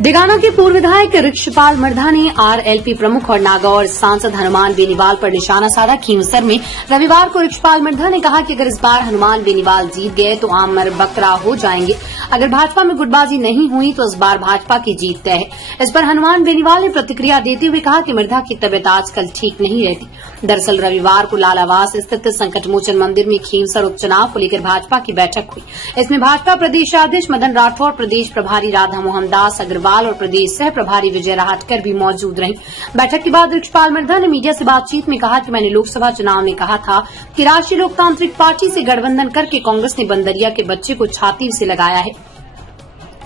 दिगाना के पूर्व विधायक रिक्षपाल मर्धा ने आरएलपी प्रमुख और नागौर सांसद हनुमान बेनीवाल पर निशाना साधा। खींवसर में रविवार को रिक्षपाल मर्धा ने कहा कि अगर इस बार हनुमान बेनीवाल जीत गए तो आमर बकरा हो जाएंगे। अगर भाजपा में गुटबाजी नहीं हुई तो इस बार भाजपा की जीत तय है। इस पर हनुमान बेनीवाल ने प्रतिक्रिया देते हुए कहा कि मर्धा की तबियत आजकल ठीक नहीं रहती। दरअसल रविवार को लालावास स्थित संकटमोचन मंदिर में खींवसर उपचुनाव को लेकर भाजपा की बैठक हुई। इसमें भाजपा प्रदेशाध्यक्ष मदन राठौर, प्रदेश प्रभारी राधा मोहन दास अग्रवाल और प्रदेश सह प्रभारी विजय राहटकर भी मौजूद रहीं। बैठक के बाद रिक्षपाल मर्धा ने मीडिया से बातचीत में कहा कि मैंने लोकसभा चुनाव में कहा था कि राष्ट्रीय लोकतांत्रिक पार्टी से गठबंधन करके कांग्रेस ने बंदरिया के बच्चे को छाती से लगाया है।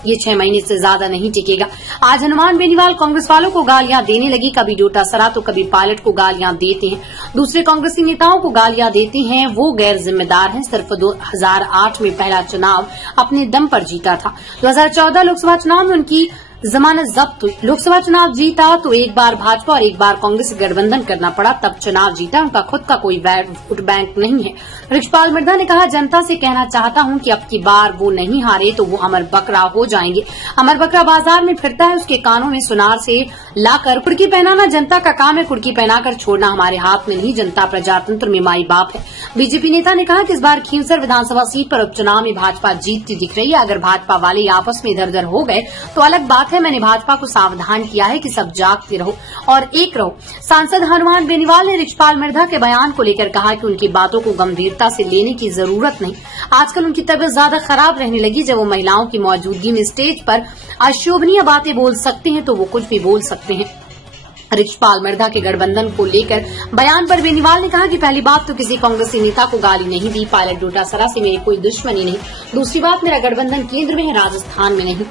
ये 6 महीने से ज्यादा नहीं टिकेगा। आज हनुमान बेनीवाल कांग्रेस वालों को गालियां देने लगी। कभी डोटासरा तो कभी पायलट को गालियां देते हैं, दूसरे कांग्रेसी नेताओं को गालियां देते हैं। वो गैर जिम्मेदार हैं। सिर्फ 2008 में पहला चुनाव अपने दम पर जीता था। 2014 लोकसभा चुनाव में उनकी जमानत जब्त हुई। लोकसभा चुनाव जीता तो एक बार भाजपा और एक बार कांग्रेस से गठबंधन करना पड़ा, तब चुनाव जीता। उनका खुद का कोई वोट बैंक नहीं है। रिक्षपाल मर्धा ने कहा, जनता से कहना चाहता हूं कि अब की बार वो नहीं हारे तो वो अमर बकरा हो जाएंगे। अमर बकरा बाजार में फिरता है, उसके कानों में सुनार से लाकर कुर्की पहनाना जनता का काम है। कुर्की पहनाकर छोड़ना हमारे हाथ में नहीं। जनता प्रजातंत्र में माई बाप है। बीजेपी नेता ने कहा कि इस बार खींवसर विधानसभा सीट पर उपचुनाव में भाजपा जीतती दिख रही है। अगर भाजपा वाले आपस में इधर उधर हो गए तो अलग बात है। मैंने भाजपा को सावधान किया है कि सब जागते रहो और एक रहो। सांसद हनुमान बेनीवाल ने रिक्षपाल मर्धा के बयान को लेकर कहा कि उनकी बातों को गंभीरता से लेने की जरूरत नहीं। आजकल उनकी तबीयत ज्यादा खराब रहने लगी। जब वो महिलाओं की मौजूदगी में स्टेज पर अशोभनीय बातें बोल सकते हैं तो वो कुछ भी बोल सकते हैं। रिक्षपाल मर्धा के गठबंधन को लेकर बयान पर बेनीवाल ने कहा कि पहली बात तो किसी कांग्रेसी नेता को गाली नहीं दी। पायलट डोटासरा से मेरी कोई दुश्मनी नहीं। दूसरी बात, मेरा गठबंधन केंद्र में है, राजस्थान में नहीं।